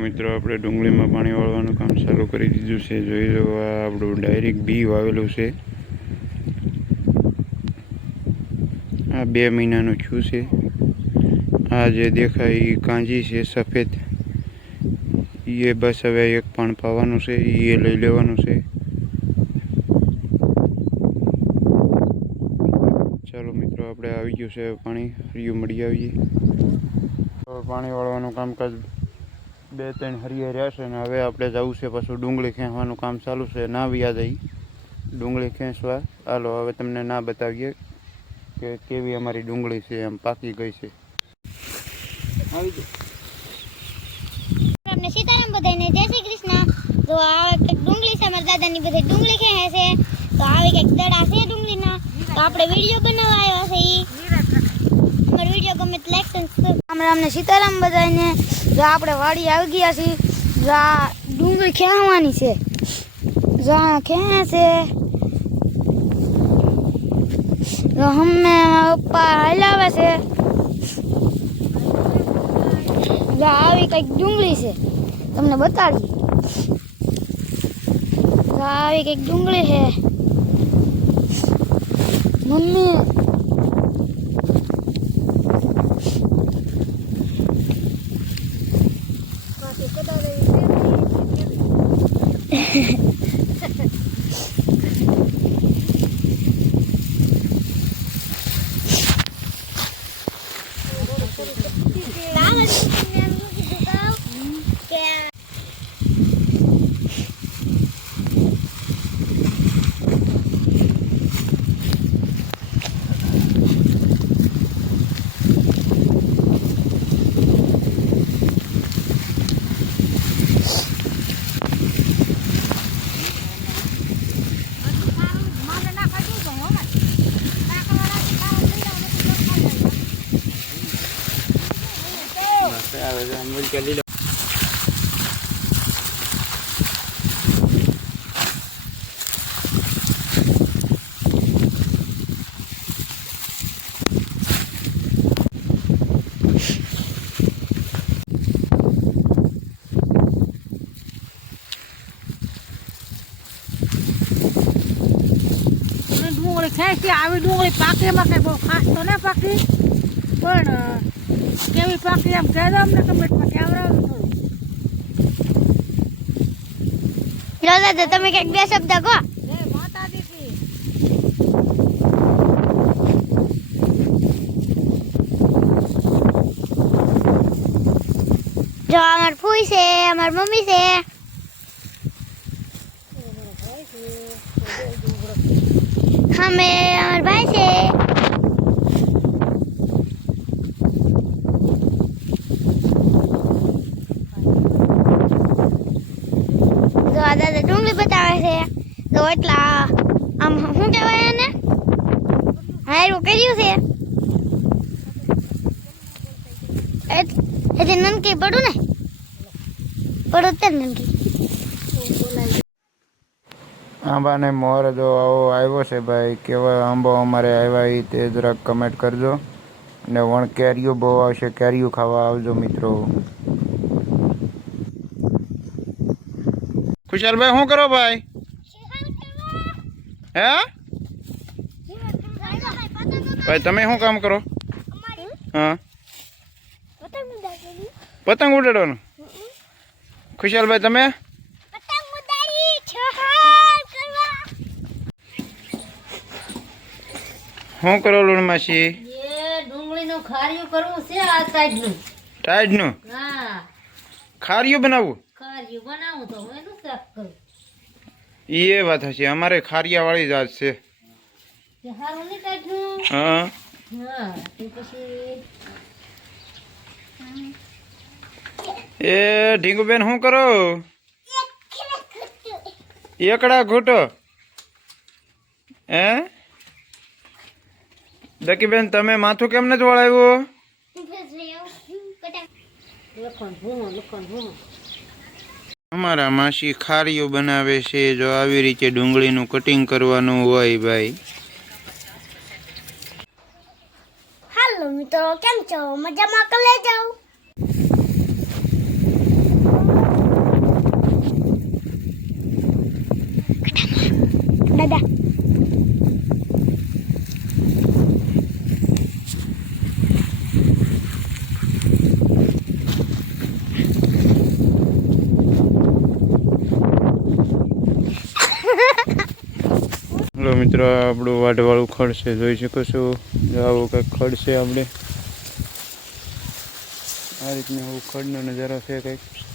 મિત્રો આપણે ડુંગળીમાં પાણી વાળવાનું કામ ચાલુ કરી દીધું છે। જોઈ લો આ આપણું ડાયરેક્ટ બી વાવેલું છે। આ 2 મહિનાનું થયું છે। આ જે દેખાય એ કાંજી છે સફેદ, એ બસ હવે એક પણ પાવાનું છે, એ લઈ લેવાનું છે। ચાલો મિત્રો આપણે આવી ગયું છે પાણી, હરિયું મળી આવીએ। પાણી વાળવાનું કામકાજ 2-3 હરિયા રહ્યા છે ને હવે આપણે જવું છે પાછું ડુંગળી ખેંચવાનું કામ ચાલુ છે। ના વ્યા જઈ ડુંગળી ખેંચવા, હાલો હવે તમને ના બતાવીએ કે કેવી અમારી ડુંગળી છે, એમ પાકી ગઈ છે। આપણે સીતારામ બધાને જય શ્રી કૃષ્ણ। તો આ ડુંગળી છે, અમારા દાદાની બધી ડુંગળી ખેંચે છે, તો આવી કંઈક દડા છે ડુંગળીના, તો આપણે વિડીયો બનાવવા આવ્યા છે। અમારો વિડીયો ગમે તો લાઈક સબસ્ક્રાઇબ। અમને સીતારામ બધાને, જો આપણે વાડી આવી ગયા છીએ, જો આ ડુંગળી ખેંચવાની છે, જો આ ખેંચે જો હમને પપ્પા હલાવે છે। જો આવી કંઈક ડુંગળી છે, તમને બતાડીએ। જો આવી કંઈક ડુંગળી છે મમ્મી। ડુંગળી ખેંચી આવી ડુંગળી પાકી, એમાં કઈ બહુ ખાસ તો ના પાકી, પણ કેવી પાકી એમ કહેજો અમને કમેન્ટમાં, કેવડાવું થોડું। જો દાદા તમે કંઈક 2 શબ્દ કહો। જય માતાજી। જો અમાર ફૂઈ છે, અમાર મમ્મી છે, અમે અમાર ભાઈ છે। જો આ દાદા ડુંગળી બતાવે છે, તો એટલા આમ શું કહેવાય એને હારું કર્યું છે, એટલે નનકી પડું ને પડું તે નનકી આંબાને મોર જો આવો આવ્યો છે ભાઈ, કેવા આંબો અમારે આવ્યા એ તે જરાક કમેન્ટ કરજો। અને વણ કેરીઓ બહુ આવશે, કેરીઓ ખાવા આવજો મિત્રો। ખુશાલભાઈ શું કરો ભાઈ? હે ભાઈ તમે શું કામ કરો? હા પતંગ ઉડાડવાનું। ખુશાલભાઈ તમે શું કરો લુણ માસી? એ ડુંગળીનું ખારીયું કરવું છે આ સાઈડનું। ટાઈડનું? હા ખારીયું બનાવવું? ખારીયું બનાવું તો હું એનું શાક કરું। એ વાત હશે, અમારે ખારિયા વાળી જાત છે। કે હારું નહીં સાઈડનું? હા હા તો પછી એ ઢીંગુબેન શું કરો? એકડા ઘૂંટો હે? દકીબેન તમે માથું કેમ નથી વળાવ્યું? અમારા માસી ખારીઓ બનાવે છે, જો આવી રીતે ડુંગળીનું કટિંગ કરવાનું હોય ભાઈ। હાલો મિત્રો, કેમ છો? મજામાં? કલે જાવ દાદા. હલો મિત્રો, આપણું વાઢવાળું ખડ છે, જોઈ શકો છો. આવું કંઈક ખડ છે આપણે. આ રીતનું આવું ખડનો નજારો છે કંઈક.